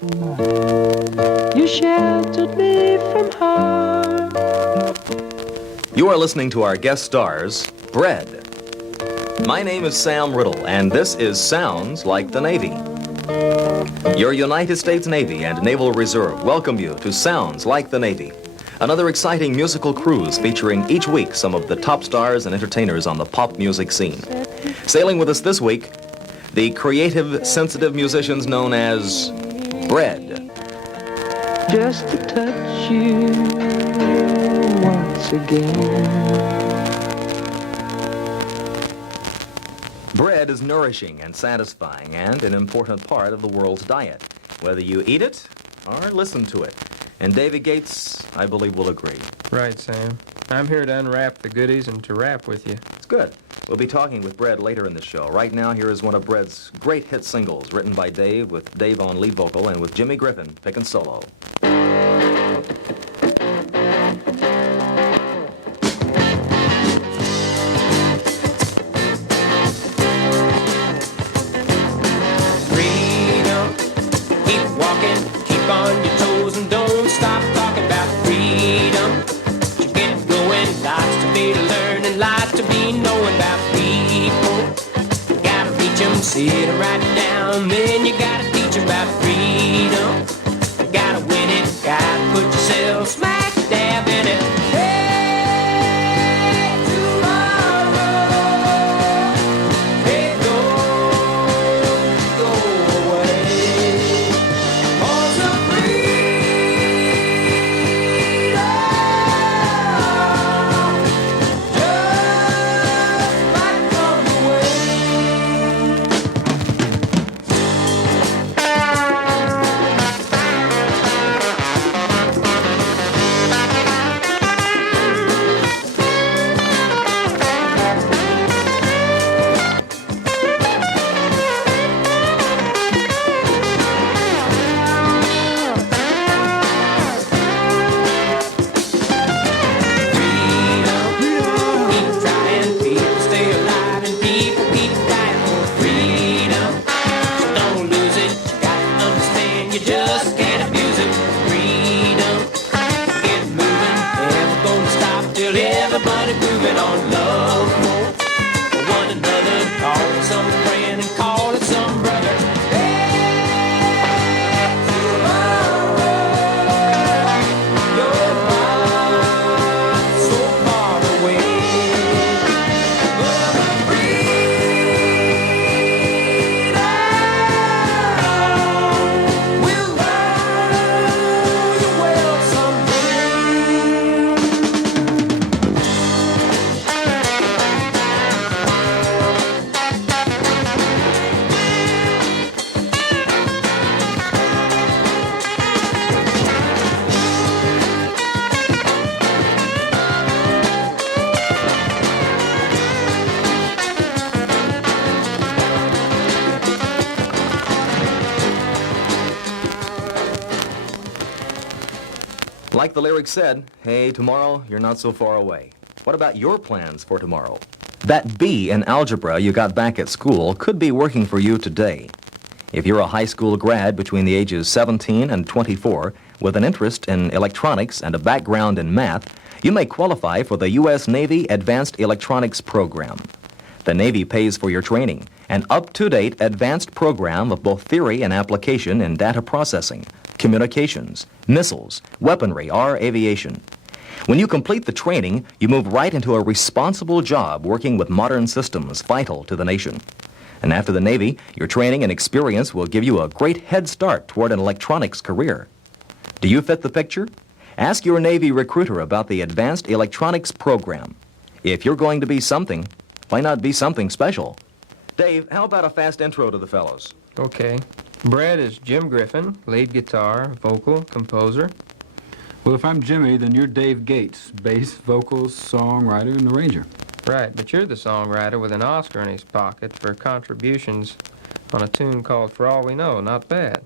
You sheltered me from harm. You are listening to our guest stars, Bread. My name is Sam Riddle, and this is Sounds Like the Navy. Your United States Navy and Naval Reserve welcome you to Sounds Like the Navy, another exciting musical cruise featuring each week some of the top stars and entertainers on the pop music scene. Sailing with us this week, the creative, sensitive musicians known as Bread. Just to touch you once again. Bread is nourishing and satisfying and an important part of the world's diet, whether you eat it or listen to it. And David Gates, I believe, will agree. Right, Sam. I'm here to unwrap the goodies and to rap with you. It's good. We'll be talking with Bread later in the show. Right now, here is one of Bread's great hit singles, written by Dave, with Dave on lead vocal and with Jimmy Griffin picking solo. Sit right down, then you gotta teach about freedom. You gotta win it, gotta put yourself smack dab in it. Hey, tomorrow, hey, don't go away. For some freedom, just might come your way. Like the lyrics said, hey, tomorrow, you're not so far away. What about your plans for tomorrow? That B in algebra you got back at school could be working for you today. If you're a high school grad between the ages 17 and 24 with an interest in electronics and a background in math, you may qualify for the U.S. Navy Advanced Electronics Program. The Navy pays for your training, an up-to-date advanced program of both theory and application in data processing, communications, missiles, weaponry, or aviation. When you complete the training, you move right into a responsible job working with modern systems vital to the nation. And after the Navy, your training and experience will give you a great head start toward an electronics career. Do you fit the picture? Ask your Navy recruiter about the Advanced Electronics Program. If you're going to be something, why not be something special? Dave, how about a fast intro to the fellows? Okay. Brad is Jim Griffin, lead guitar, vocal, composer. Well, if I'm Jimmy, then you're Dave Gates, bass, vocals, songwriter, and arranger. Right, but you're the songwriter with an Oscar in his pocket for contributions on a tune called For All We Know. Not bad.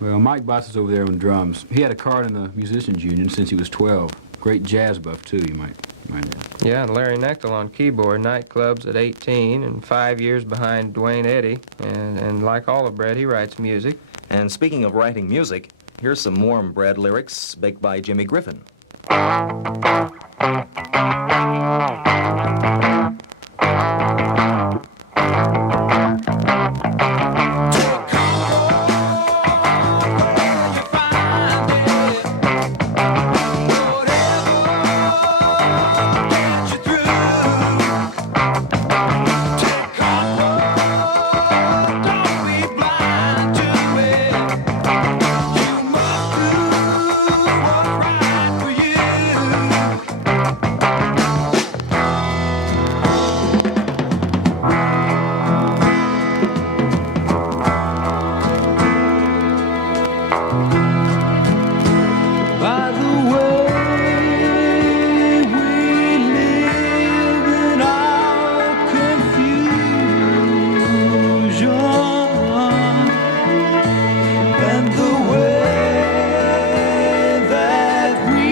Well, Mike Boss is over there on drums. He had a card in the musicians union since he was 12. Great jazz buff, too, you might know. Yeah, and Larry Knechtel on keyboard, nightclubs at 18, and 5 years behind Dwayne Eddy. And like all of Brett, he writes music. And speaking of writing music, here's some warm bread lyrics baked by Jimmy Griffin. By the way we live in our confusion, and the way that we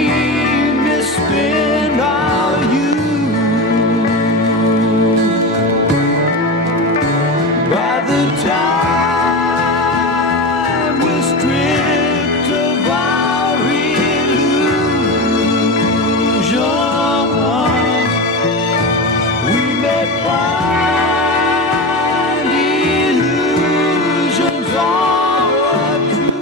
misspend our youth. By the time we're stripped of our illusions, we may find illusions are true.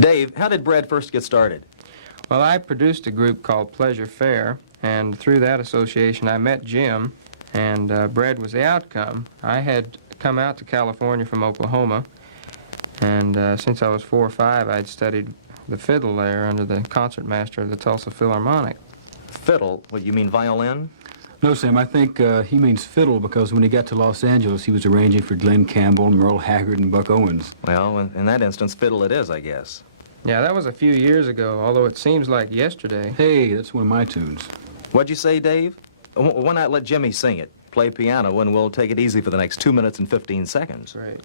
Dave, how did Bread first get started? Well, I produced a group called Pleasure Fair, and through that association I met Jim, and Brett was the outcome. I had come out to California from Oklahoma, and since I was 4 or 5, I'd studied the fiddle there under the concertmaster of the Tulsa Philharmonic. Fiddle? What, you mean violin? No, Sam, I think he means fiddle because when he got to Los Angeles, he was arranging for Glen Campbell, Merle, Haggard, and Buck Owens. Well, in that instance, fiddle it is, I guess. Yeah, that was a few years ago, although it seems like yesterday. Hey, that's one of my tunes. What'd you say, Dave? Why not let Jimmy sing it? Play piano, and we'll take it easy for the next 2 minutes and 15 seconds. Great.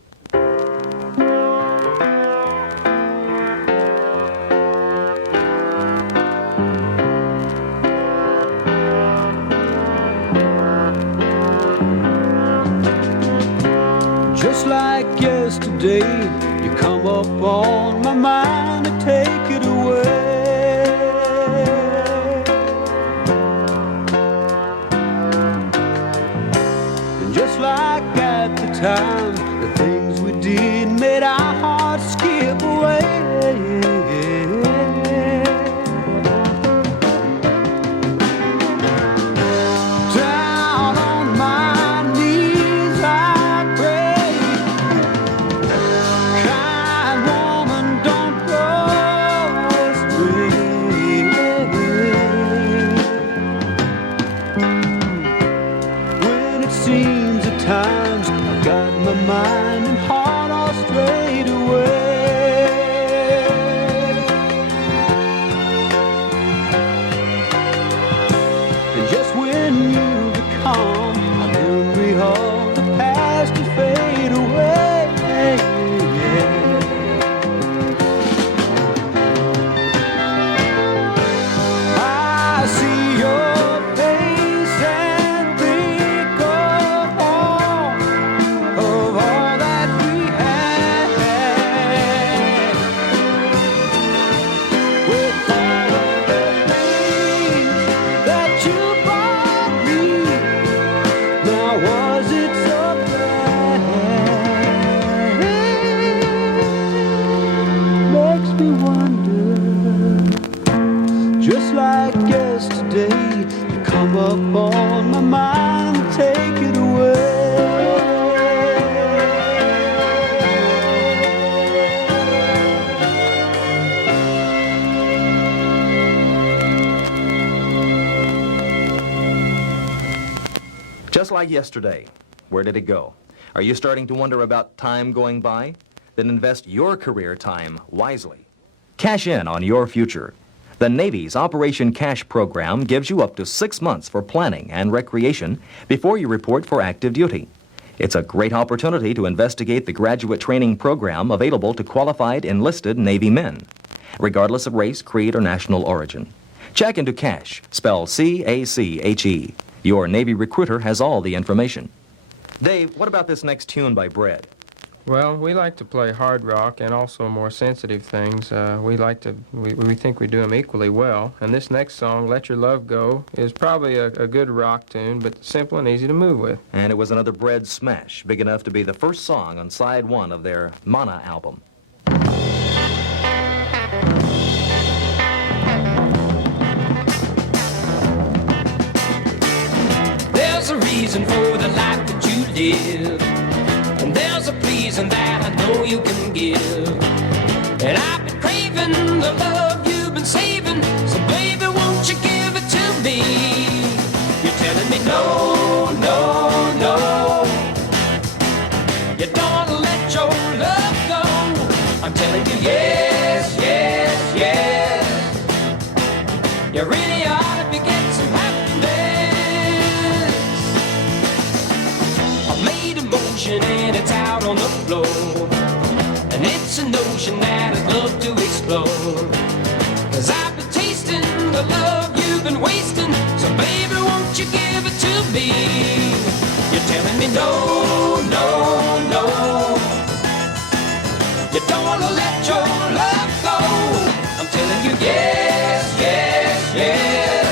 Just like yesterday, you come up on my mind to take it away. And just like at the time, the things we did made our hearts skip away. Down on my knees I pray, kind woman, don't go astray. When it seems at times I've got my mind and heart all straight away. And just when you become a memory of the past and fade away. I see your face and think of all that we had. With all of the things that you brought me, now was it so bad? Makes me wonder, just like yesterday, you come up on my mind, take it away. Just like yesterday. Where did it go? Are you starting to wonder about time going by? Then invest your career time wisely. Cash in on your future. The Navy's Operation Cash program gives you up to 6 months for planning and recreation before you report for active duty. It's a great opportunity to investigate the graduate training program available to qualified enlisted Navy men, regardless of race, creed, or national origin. Check into CACHE, spelled C-A-C-H-E. Your Navy recruiter has all the information. Dave, what about this next tune by Bread? Well, we like to play hard rock and also more sensitive things. We think we do them equally well. And this next song, Let Your Love Go, is probably a good rock tune, but simple and easy to move with. And it was another Bread smash, big enough to be the first song on side 1 of their Mana album. There's a reason for the life that you live, and there's a pleasing that I know you can give. And I've been craving the love you've been saving, so baby, won't you give it to me? You're telling me no, no, no, you don't want to let your love go. I'm telling you yes, yes, yes, you really ought to be getting some happiness. I made a motion and it's out on the floor, and it's a notion that I'd love to explore. 'Cause I've been tasting the love you've been wasting, so baby, won't you give it to me? You're telling me no, no, no, you don't want to let your love go. I'm telling you yes, yes, yes,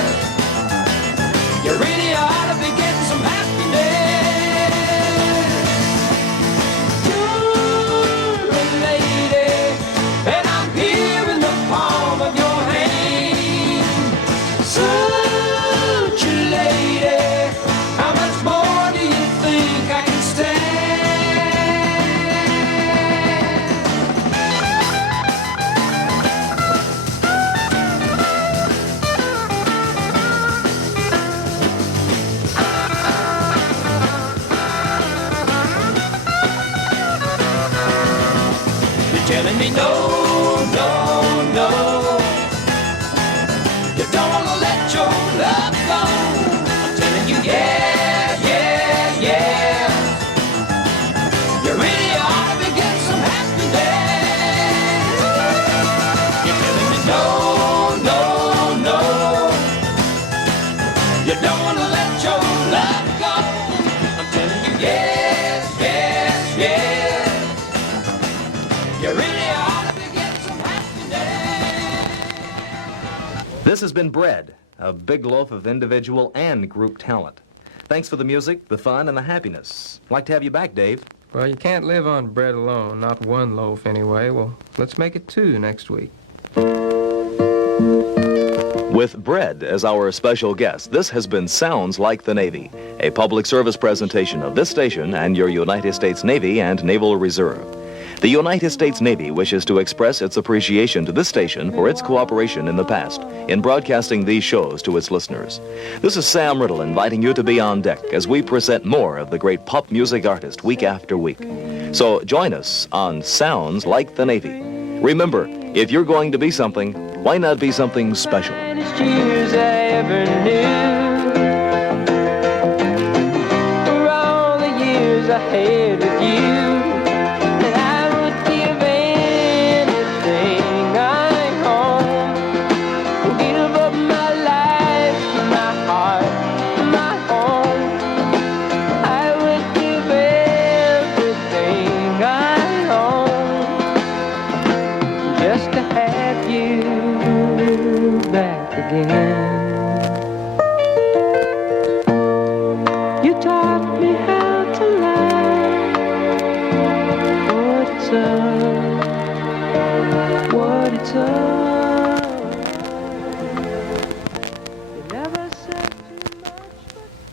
you really ought to be getting some happiness. You're a lady, and I'm here in the palm of your hand. Such a lady, how much more do you think I can stand? You're telling me no, no, no, you don't want to let your love go. I'm telling you yeah, yeah, yeah, you really ought to be getting some happiness. You're telling me no, no, no, you don't want to let your love go. I'm telling you yes, yes, yes, you really ought to be getting some happiness. This has been Bread, a big loaf of individual and group talent. Thanks for the music, the fun, and the happiness. I'd like to have you back, Dave. Well, you can't live on bread alone, not one loaf anyway. Well, let's make it 2 next week. With Bread as our special guest, this has been Sounds Like the Navy, a public service presentation of this station and your United States Navy and Naval Reserve. The United States Navy wishes to express its appreciation to this station for its cooperation in the past in broadcasting these shows to its listeners. This is Sam Riddle inviting you to be on deck as we present more of the great pop music artist week after week. So join us on Sounds Like the Navy. Remember, if you're going to be something, why not be something special? Finest years I ever knew, for all the years I had with you, and I would give anything I own, give up my life, my heart, my home. I would give everything I own just to have you back again. You taught me how to love, what it's up,